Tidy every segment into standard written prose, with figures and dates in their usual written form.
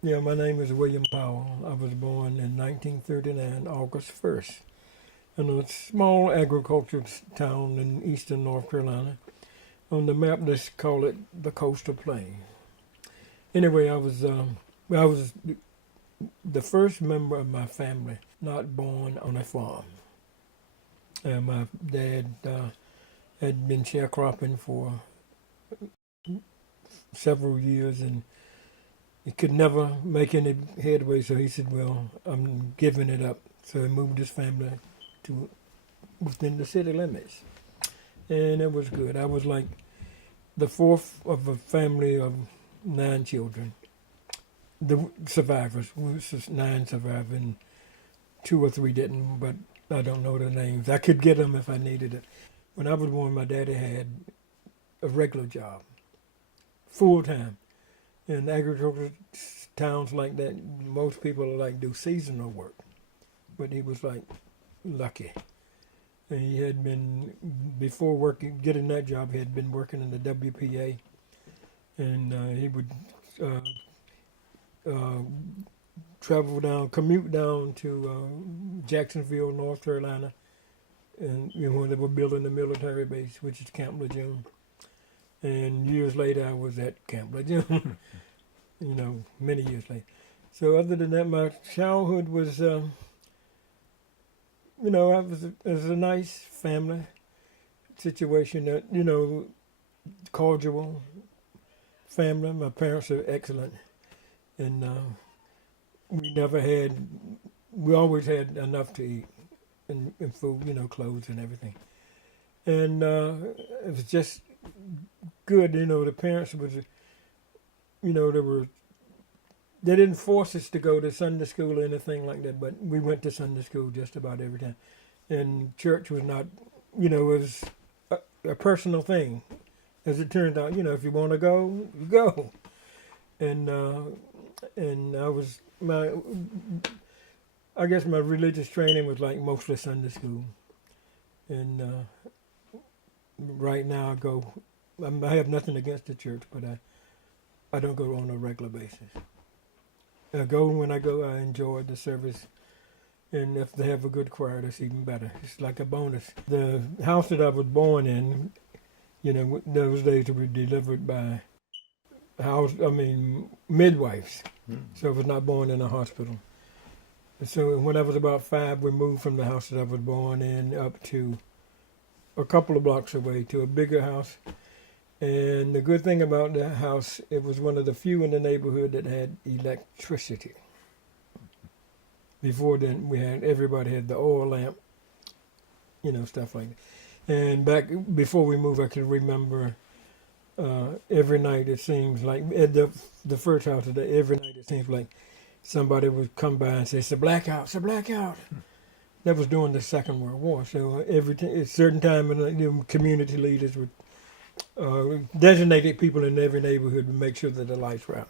Yeah, my name is William Powell. I was born in 1939, August 1st, in a small agricultural town in eastern North Carolina. On the map, let's call it the Coastal Plain. Anyway, I was the first member of my family not born on a farm. My dad had been sharecropping for several years, and he could never make any headway, so he said, well, I'm giving it up. So he moved his family to within the city limits. And it was good. I was like the fourth of a family of 9 children. The survivors, was just 9 surviving, 2 or 3 didn't, but I don't know their names. I could get them if I needed it. When I was born, my daddy had a regular job, full time. In agricultural towns like that, most people like do seasonal work, but he was like lucky. And he had been, before working, getting that job, he had been working in the WPA, and he would commute down to Jacksonville, North Carolina, and when they were building the military base, which is Camp Lejeune. And years later, I was at Camp Lejeune, many years later. So other than that, my childhood was, it was a nice family situation that, cordial family. My parents are excellent. And we always had enough to eat and food, clothes and everything. And it was just good, the parents was, they didn't force us to go to Sunday school or anything like that, but we went to Sunday school just about every time. And church was not, it was a personal thing. As it turns out, if you want to go, you go. And I guess my religious training was like mostly Sunday school. And right now I have nothing against the church, but I don't go on a regular basis. I go when I go, I enjoy the service. And if they have a good choir, that's even better. It's like a bonus. The house that I was born in, those days were delivered by midwives. So I was not born in a hospital. And so when I was about 5, we moved from the house that I was born in up to a couple of blocks away to a bigger house. And the good thing about that house, it was one of the few in the neighborhood that had electricity. Before then, everybody had the oil lamp, stuff like that. And back before we moved, I can remember every night it seems like, at the first house today, every night it seems like somebody would come by and say, it's a blackout, it's a blackout. That was during the Second World War. So at a certain time, the community leaders would designated people in every neighborhood to make sure that the lights were out.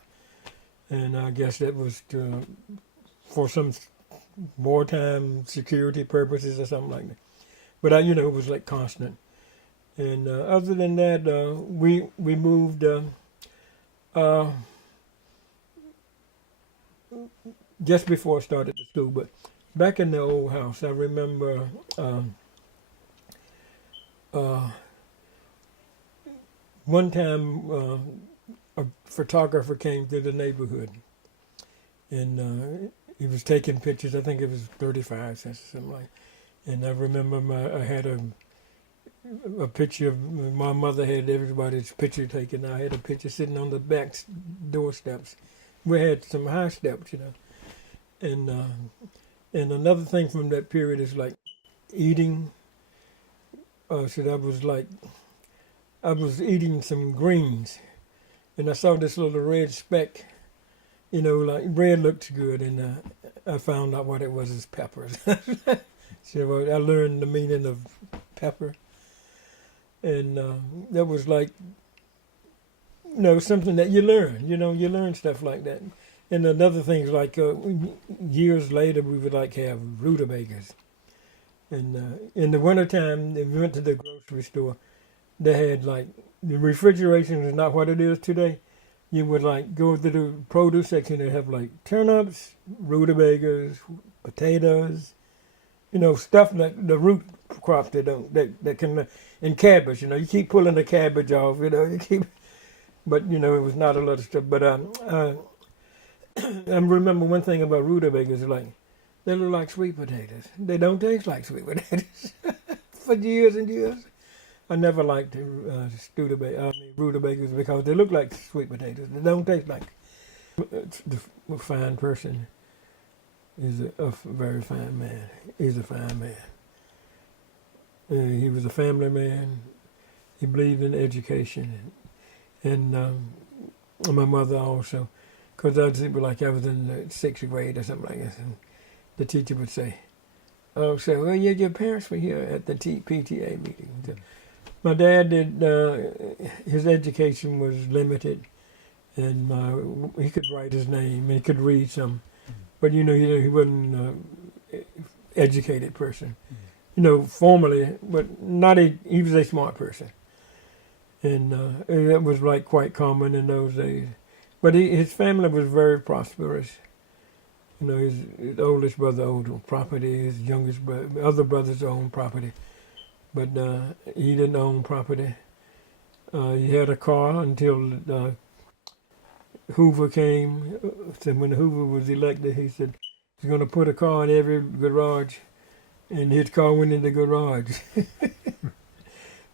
And I guess that was for some wartime security purposes or something like that. But it was like constant. And other than that, we moved just before I started the school. But back in the old house, I remember one time a photographer came to the neighborhood, and he was taking pictures. I think it was 35 cents or something like that. And I remember I had a picture of my mother had everybody's picture taken. I had a picture sitting on the back doorsteps. We had some high steps, And another thing from that period is like eating. So I was eating some greens, and I saw this little red speck. Like red looked good, and I found out what it was as peppers. So I learned the meaning of pepper, and that was like, something that you learn. You learn stuff like that. And another thing is like years later, we would like have rutabagas. And in the wintertime, if we went to the grocery store, they had like, the refrigeration is not what it is today, you would like go to the produce section and have like turnips, rutabagas, potatoes, stuff like the root crops that can, and cabbage. You keep pulling the cabbage off. You keep, but it was not a lot of stuff. But I remember one thing about rutabagas, like they look like sweet potatoes. They don't taste like sweet potatoes. For years and years, I never liked rutabagas because they look like sweet potatoes. They don't taste like. The fine person is a very fine man. He's a fine man. He was a family man. He believed in education, and my mother also. Because I was in the 6th grade or something like this, and the teacher would say, well, yeah, your parents were here at the PTA meeting. So my dad did, his education was limited, and he could write his name, and he could read some, but, he wasn't an educated person. Formally, but he was a smart person. And that was quite common in those days. But his family was very prosperous. His oldest brother owned property. His youngest other brothers owned property, but he didn't own property. He had a car until Hoover came. So when Hoover was elected, he said he's going to put a car in every garage, and his car went in the garage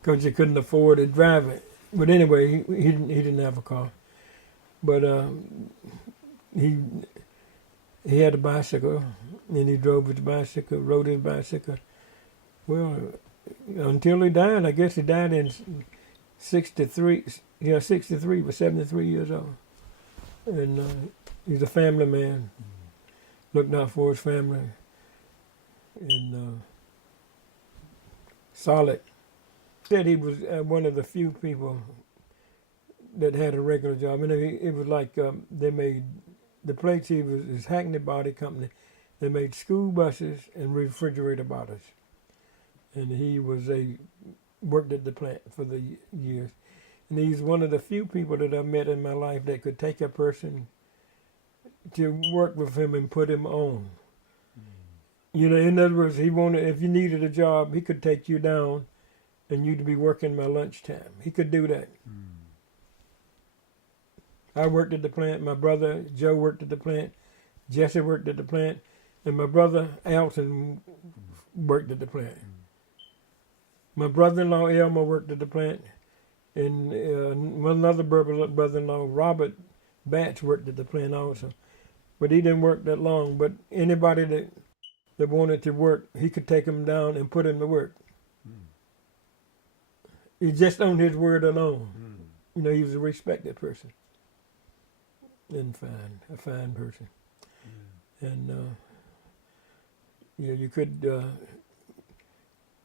because he couldn't afford to drive it. But anyway, he didn't have a car. But he had a bicycle, and he drove his bicycle, rode his bicycle. Well, until he died, I guess he died in 63. Yeah, 63, was 73 years old. And he's a family man, looked out for his family, and solid. Said he was one of the few people that had a regular job. It was like they made the place. His Hackney Body Company. They made school buses and refrigerator bottles, and he worked at the plant for the years. And he's one of the few people that I've met in my life that could take a person to work with him and put him on. In other words, if you needed a job, he could take you down, and you'd be working my lunchtime. He could do that. I worked at the plant. My brother Joe worked at the plant. Jesse worked at the plant, and my brother Alton worked at the plant. My brother-in-law Elmer worked at the plant, and one other brother-in-law Robert Batch worked at the plant also, but he didn't work that long. But anybody that wanted to work, he could take them down and put them to work. He just on his word alone. He was a respected person. And a fine person. And you could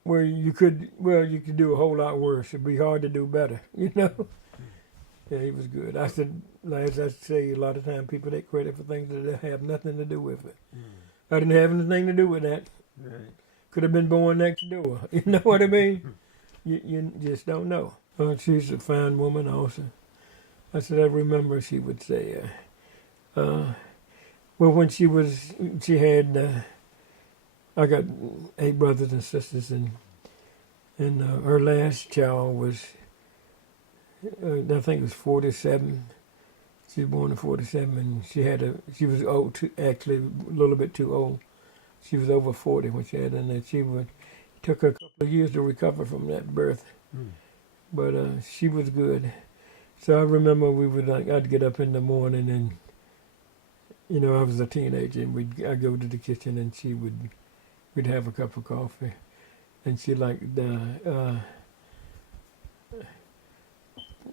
you could do a whole lot worse. It'd be hard to do better, Yeah, he was good. I said, as I say, a lot of times people take credit for things that have nothing to do with it. I didn't have anything to do with that. Right. Could have been born next door. You know what I mean? You just don't know. She's a fine woman also. I said, I remember she would say, well, when she had, I got 8 brothers and sisters, and her last child was, I think it was 47. She was born in 47, and she was old, actually a little bit too old. She was over 40 when she had, and that took her a couple of years to recover from that birth. But she was good. So I remember I'd get up in the morning, and I was a teenager, and I'd go to the kitchen, and we'd have a cup of coffee, and she liked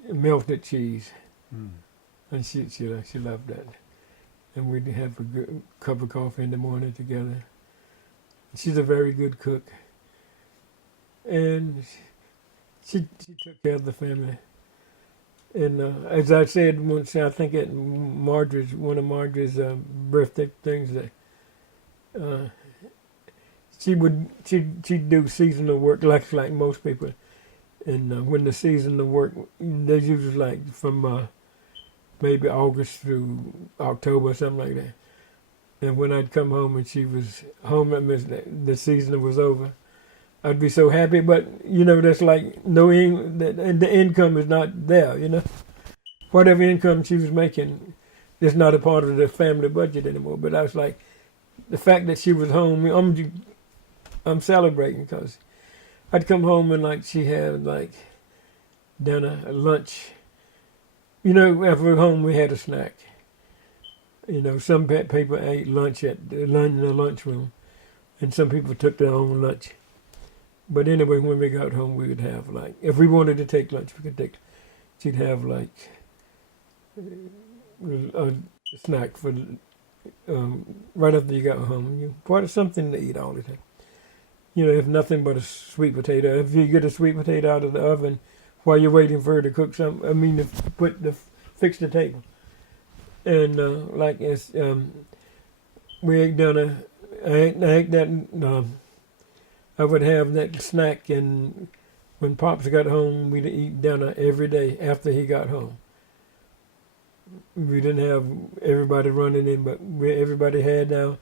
melted cheese, and she loved that, and we'd have a good cup of coffee in the morning together. She's a very good cook, and she took care of the family. And as I said once, I think at one of Marjorie's birthday things, that she'd do seasonal work like most people. And when the season of work, there's usually from maybe August through October or something like that. And when I'd come home and she was home, the season was over, I'd be so happy. But that's like the income is not there. Whatever income she was making is not a part of the family budget anymore. But I was like, the fact that she was home, I'm celebrating, because I'd come home and like she had like dinner, lunch. After home we had a snack. Some people ate lunch in the lunchroom, and some people took their own lunch. But anyway, when we got home, we would have like, if we wanted to take lunch, we could take. She'd have like a snack for right after you got home. You wanted something to eat all the time. If nothing but a sweet potato. If you get a sweet potato out of the oven while you're waiting for her to cook something, to fix the table. And we ate dinner. I ate that. I would have that snack, and when Pops got home, we'd eat dinner every day after he got home. We didn't have everybody running in, but everybody had now.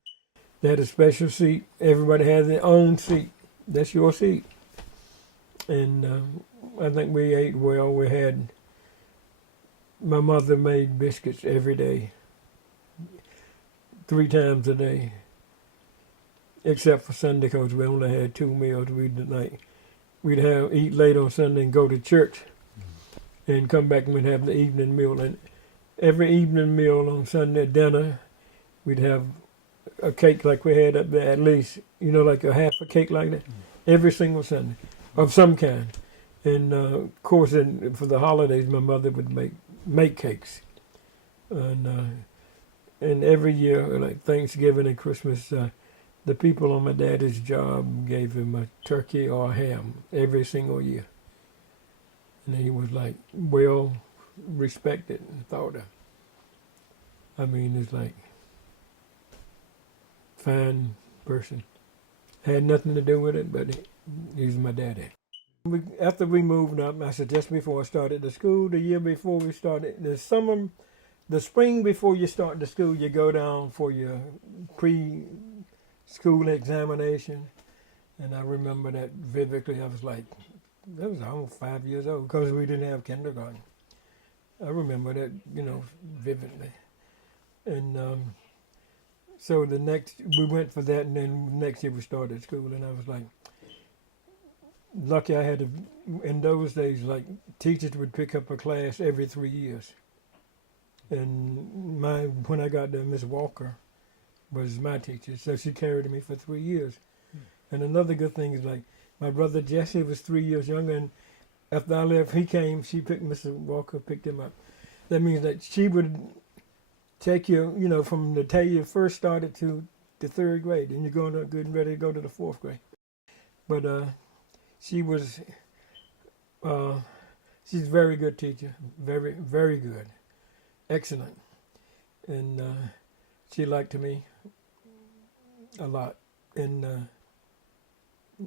They had a special seat. Everybody had their own seat. That's your seat. And I think we ate well. My mother made biscuits every day, 3 times a day, except for Sunday, because we only had 2 meals. We'd eat late on Sunday and go to church, and come back and we'd have the evening meal. And every evening meal on Sunday dinner, we'd have a cake like we had up there, at least, like a half a cake like that, every single Sunday, of some kind. And of course, for the holidays, my mother would make cakes. And every year, like Thanksgiving and Christmas, the people on my daddy's job gave him a turkey or a ham every single year. And he was like well respected and thought of. It's like fine person. Had nothing to do with it, but he's my daddy. After we moved up, I said just before I started the school, the year before we started, the spring before you start the school, you go down for your pre-school examination. And I remember that vividly. I was like, that was almost 5 years old, because we didn't have kindergarten. I remember that, vividly. And so we went for that, and then next year we started school, and I was like, lucky I had in those days, like, teachers would pick up a class every 3 years. And when I got there, Miss Walker was my teacher, so she carried me for 3 years. And another good thing is, like, my brother Jesse was 3 years younger, and after I left, Mr. Walker picked him up. That means that she would take you, from the day you first started to the 3rd grade, and you're going up good and ready to go to the 4th grade. But she was, she's a very good teacher, very, very good, excellent. And she liked me a lot. And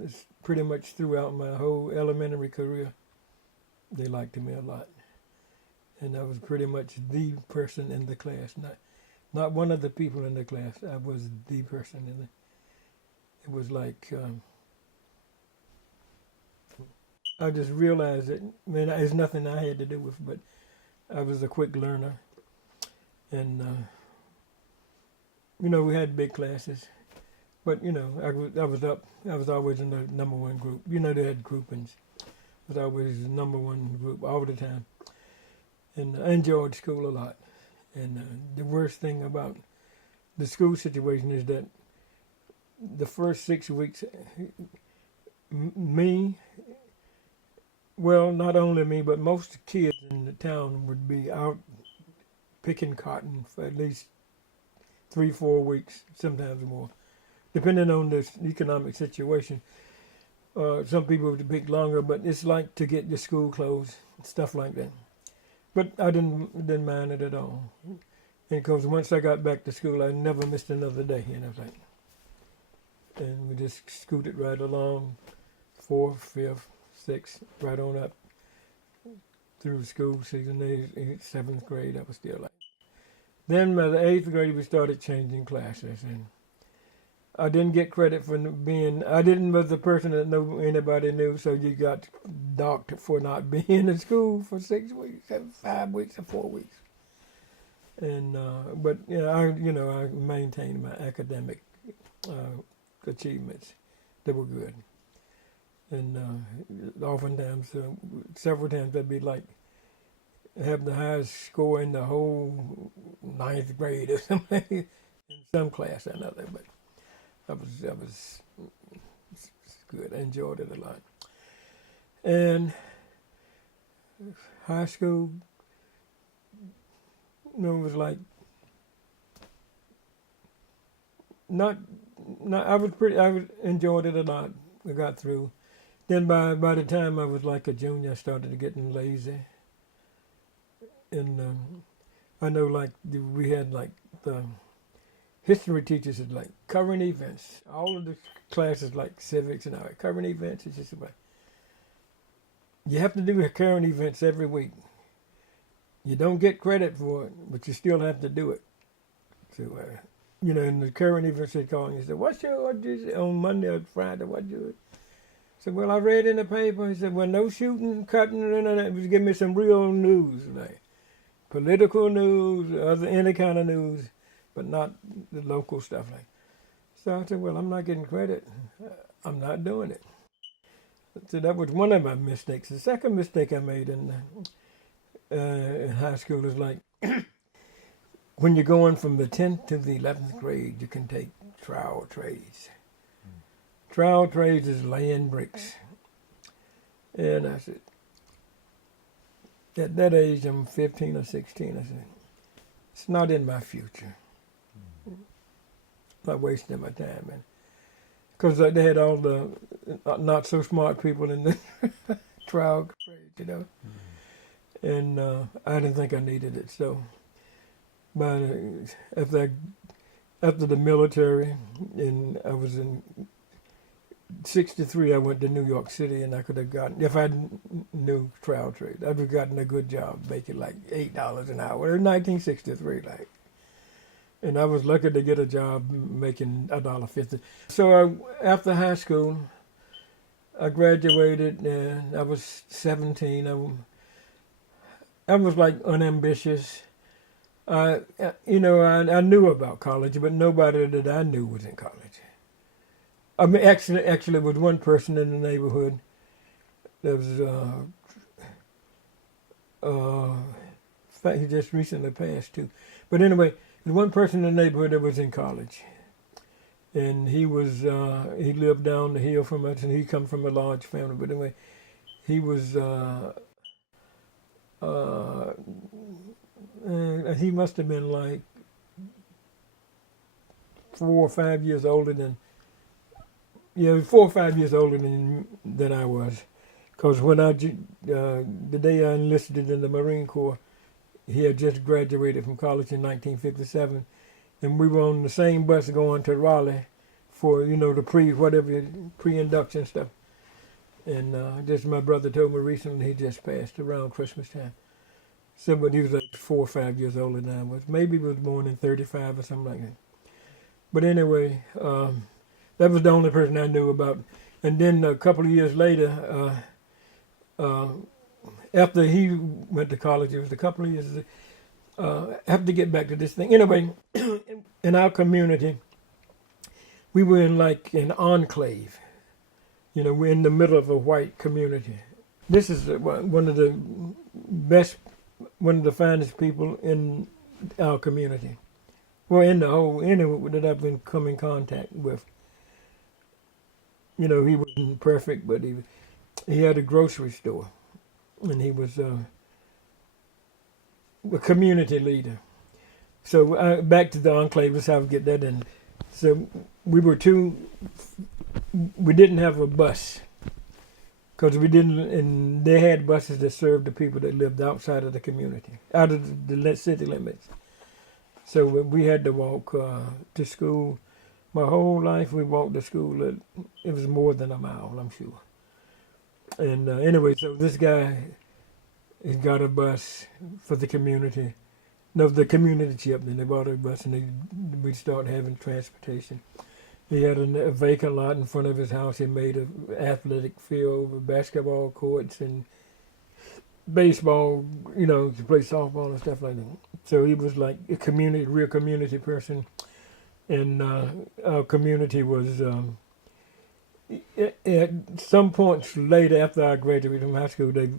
it's pretty much throughout my whole elementary career, they liked me a lot. And I was pretty much the person in the class, not one of the people in the class. I was the person in it. It was like, I just realized that, it's nothing I had to do with, but I was a quick learner. And, we had big classes, but, I was always in the number 1 group. They had groupings. I was always the number 1 group all the time. And I enjoyed school a lot. And the worst thing about the school situation is that the first 6 weeks, not only me, but most kids in the town would be out picking cotton for at least 3-4 weeks, sometimes more, depending on the economic situation. Some people would pick longer, but it's like to get your school clothes, stuff like that. But I didn't mind it at all. Because once I got back to school, I never missed another day. And we just scooted right along, 4th, 5th, 6th, right on up through school season, 7th grade, I was still like. Then by the 8th grade, we started changing classes, and I didn't get credit for being. I didn't was the person that anybody knew, so you got docked for not being in school for 6 weeks, 5 weeks, or 4 weeks. And but I maintained my academic achievements. They were good, and oftentimes, several times, I'd be like have the highest score in the whole 9th grade or something in some class or another. But I was good. I enjoyed it a lot. And high school, it was like not. I enjoyed it a lot. I got through. Then by the time I was like a junior, I started getting lazy. And I know, like, we had like the history teachers is like current events. All of the classes like civics and all that. Current events is just about. You have to do current events every week. You don't get credit for it, but you still have to do it. So, in the current events they call you, said, what on Monday or Friday, what you? I said, well, I read in the paper. He said, well, no shooting, cutting, and that. Just give me some real news, like political news, any kind of news, but not the local stuff. Like. So I said, well, I'm not getting credit. I'm not doing it. So that was one of my mistakes. The second mistake I made in high school is like when you're going from the 10th to the 11th grade, you can take trowel trades. Trowel trades is laying bricks. And I said, at that age, I'm 15 or 16, I said, it's not in my future. Not wasting my time. Because they had all the not so smart people in the trowel trade, And I didn't think I needed it. So, but after the military, and I was in '63, I went to New York City, and I could have gotten, if I knew trowel trade, I'd have gotten a good job making like $8 an hour in 1963, like. And I was lucky to get a job making $1.50. So after high school, I graduated, and I was 17. I was like unambitious. I knew about college, but nobody that I knew was in college. I mean, actually, there was one person in the neighborhood that was, in fact, he just recently passed too. But anyway, there was one person in the neighborhood that was in college. And he lived down the hill from us, and he come from a large family. But anyway, he was, he must have been like 4 or 5 years older than, 4 or 5 years older than I was. Because when the day I enlisted in the Marine Corps, he had just graduated from college in 1957. And we were on the same bus going to Raleigh for, the pre-induction stuff. And just my brother told me recently he just passed around Christmas time. So, but he was like 4 or 5 years older than I was. Maybe he was born in 35 or something like that. But anyway, that was the only person I knew about. And then a couple of years later, after he went to college, it was a couple of years. I have to get back to this thing. Anyway, in our community, we were in like an enclave. We're in the middle of a white community. This is one of the finest people in our community. Well, in the whole, anyone that I've been come in contact with. He wasn't perfect, but he had a grocery store. And he was a community leader. So back to the enclave, that's how we get that in. So we didn't have a bus. Because and they had buses that served the people that lived outside of the community, out of the city limits. So we had to walk to school. My whole life we walked to school. It was more than a mile, I'm sure. And anyway, so this guy he got a bus for the community. No, the community chip. Then they bought a bus, and we started having transportation. He had a vacant lot in front of his house. He made an athletic field with basketball courts and baseball, to play softball and stuff like that. So he was like a real community person. And our community was, at some points later after I graduated from high school, they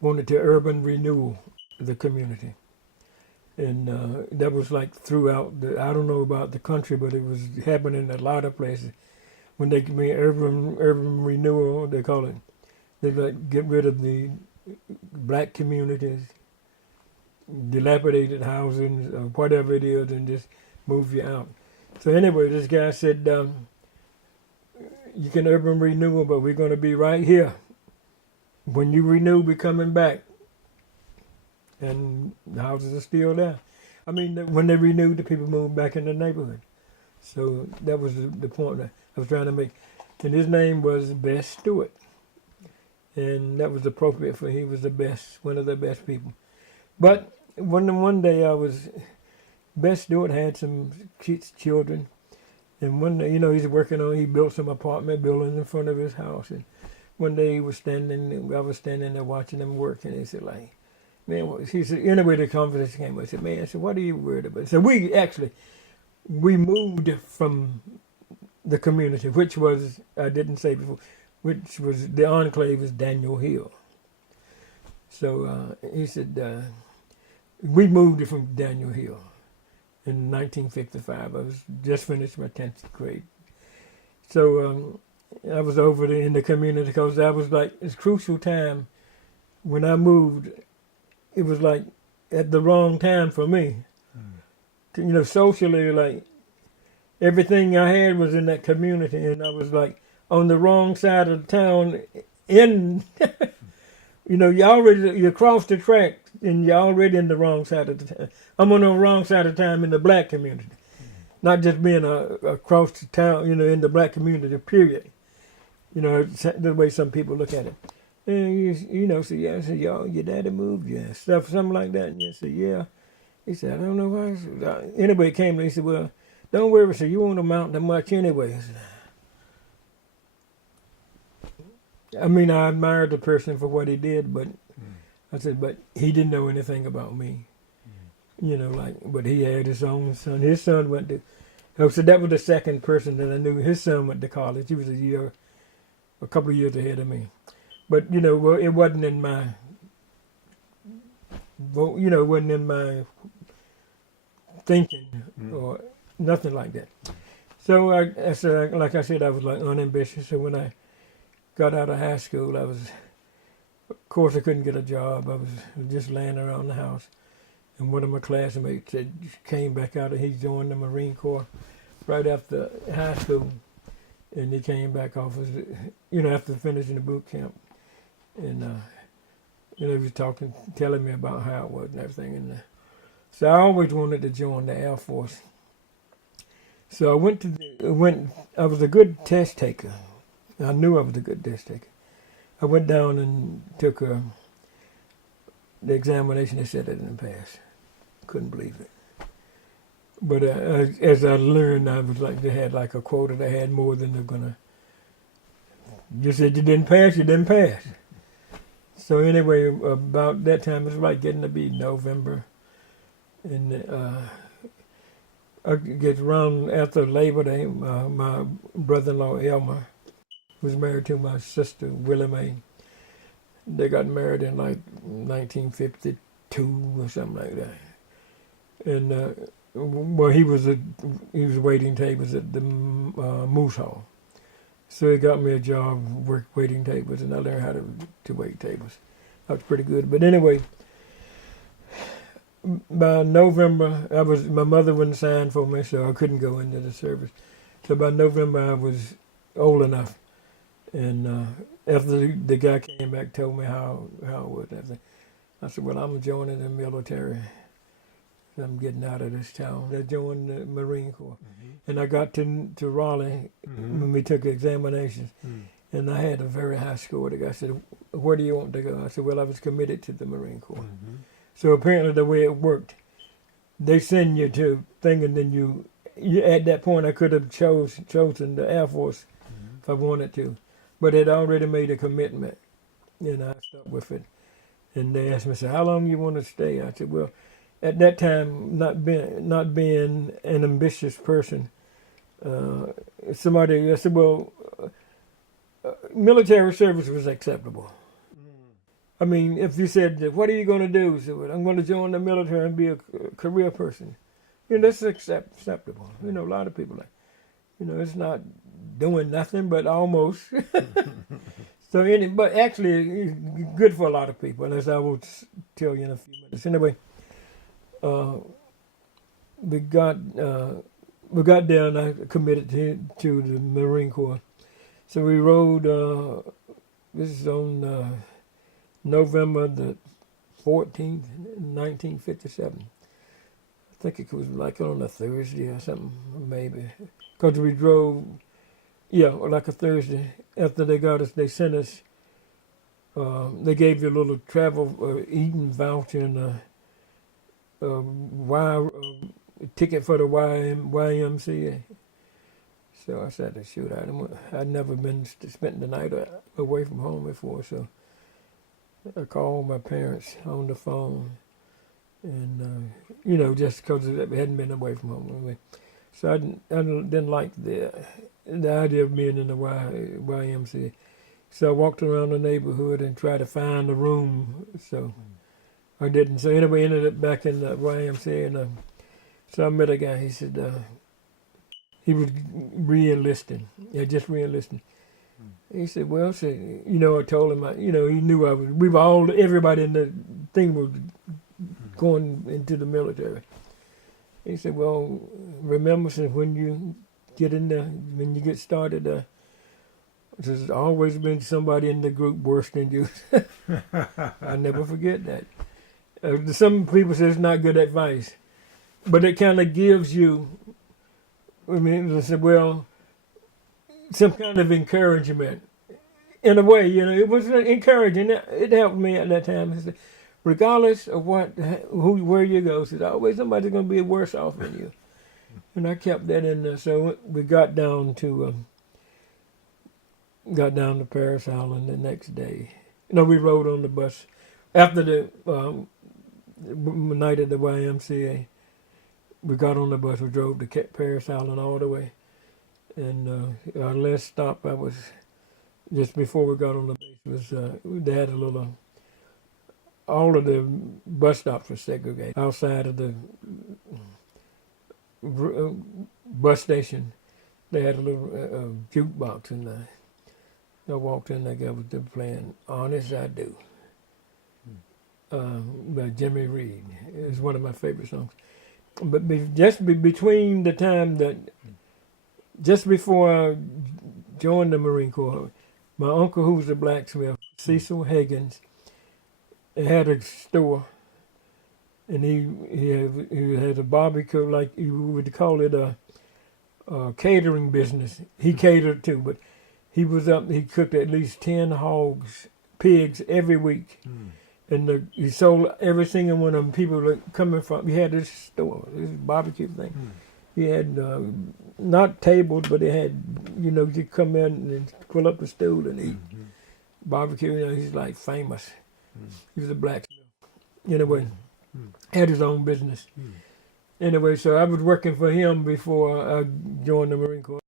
wanted to urban renew the community. And that was like throughout I don't know about the country, but it was happening in a lot of places. When they mean urban renewal, they call it. They like get rid of the black communities, dilapidated housing, or whatever it is, and just move you out. So anyway, this guy said, you can urban renew, but we're going to be right here. When you renew, we're coming back. And the houses are still there. I mean, when they renewed, the people moved back in the neighborhood. So that was the point that I was trying to make. And his name was Bess Stewart. And that was appropriate for he was one of the best people. But one day Bess Stewart had some children. And one day, he built some apartment buildings in front of his house. And one day I was standing there watching him work, and he said, like, man, he said, anyway, the conversation came up. I said, man, what are you worried about? So we moved from the community, which was, I didn't say before, which was, the enclave was Daniel Hill. So he said, we moved from Daniel Hill in 1955. I was just finished my 10th grade. So I was over there in the community because that was like, it's crucial time when I moved. It was like at the wrong time for me. Socially, like everything I had was in that community, and I was like on the wrong side of the town. You cross the track and you're already in the wrong side of the town. I'm on the wrong side of town in the black community, not just being across the town, in the black community, period. The way some people look at it. And so yeah, I said, your daddy moved you and stuff, something like that. And I said, yeah. He said, I don't know why. Anyway, he came to me, he said, well, don't worry, sir, you won't amount to much anyway. I mean, I admired the person for what he did, but I said, but he didn't know anything about me. But he had his own son. His son went to, so that was the second person that I knew. His son went to college. He was a couple of years ahead of me. But, it wasn't in my, it wasn't in my thinking or nothing like that. So, like I said, I was like unambitious. So when I got out of high school, of course I couldn't get a job. I was just laying around the house. And one of my classmates came back out and he joined the Marine Corps right after high school. And he came back off as, after finishing the boot camp. And, he was telling me about how it was and everything. And so I always wanted to join the Air Force. So I I was a good test taker. I knew I was a good test taker. I went down and took the examination. They said I didn't pass. Couldn't believe it. But as I learned, I was like, they had like a quota. They had more than they're going to. You said you didn't pass, you didn't pass. So anyway, about that time, it was like getting to be November. And I get around after Labor Day, my brother-in-law, Elmer, was married to my sister, Willie Mae. They got married in like 1952 or something like that. And he was waiting tables at the Moose Hall. So he got me a job, waiting tables, and I learned how to wait tables. That was pretty good. But anyway, by November, my mother wouldn't sign for me, so I couldn't go into the service. So by November, I was old enough. And after the guy came back, told me how it was, I said, well, I'm joining the military. I'm getting out of this town. I joined the Marine Corps. And I got to Raleigh when we took examinations. And I had a very high score. The guy said, where do you want to go? I said, well, I was committed to the Marine Corps. So apparently the way it worked, they send you to thing, and then you at that point I could have chosen the Air Force if I wanted to, but it already made a commitment, and I stuck with it. And they asked me, so how long you want to stay? I said, well, at that time, not being an ambitious person, I said, well, military service was acceptable. I mean, if you said, what are you going to do? I said, well, I'm going to join the military and be a career person. That's acceptable. A lot of people like, it's not doing nothing, but almost. But actually, it's good for a lot of people, as I will tell you in a few minutes. Anyway, we got there, and I committed to the Marine Corps. So we rode. This is on November the 14th, 1957. I think it was like on a Thursday or something, maybe, because we drove. Yeah, like a Thursday. After they got us, they sent us. They gave you a little travel eating voucher and a ticket for the YMCA. So I said, shoot, I'd never spent the night away from home before, so I called my parents on the phone, and just because we hadn't been away from home anyway. So I didn't like the idea of being in the YMCA. So I walked around the neighborhood and tried to find a room. So I didn't. So anyway, ended up back in the YMCA, and so I met a guy. He said he was re-enlisting. Yeah, just re-enlisting. He said, well, I told him, he knew I was. We were everybody in the thing was going into the military. He said, well, remember, when you get in there, when you get started, there's always been somebody in the group worse than you. I never forget that. Some people say it's not good advice, but it kind of gives you, I said, well, some kind of encouragement. In a way, it was encouraging. It helped me at that time. He said, regardless of where you go, there's always somebody's going to be worse off than you. And I kept that in there. So we got down to Paris Island the next day. We rode on the bus after the night at the YMCA. We got on the bus. We drove to Paris Island all the way. And our last stop, I was just before we got on the base. They had a little. All of the bus stops were segregated. Outside of the bus station, they had a little jukebox in there. I walked in there, they were playing "Honest I Do" by Jimmy Reed. It's one of my favorite songs. But between the time just before I joined the Marine Corps, my uncle, who was a blacksmith, Cecil Higgins, had a store, and he had a barbecue, like you would call it a catering business. He catered too, but he cooked at least 10 pigs every week. And he sold every single one of them. People were coming from, he had this store, this barbecue thing. He had not tables, but he had, you come in and pull up the stool and eat barbecue. He's like famous. He was a blacksmith. Anyway, had his own business. Anyway, so I was working for him before I joined the Marine Corps.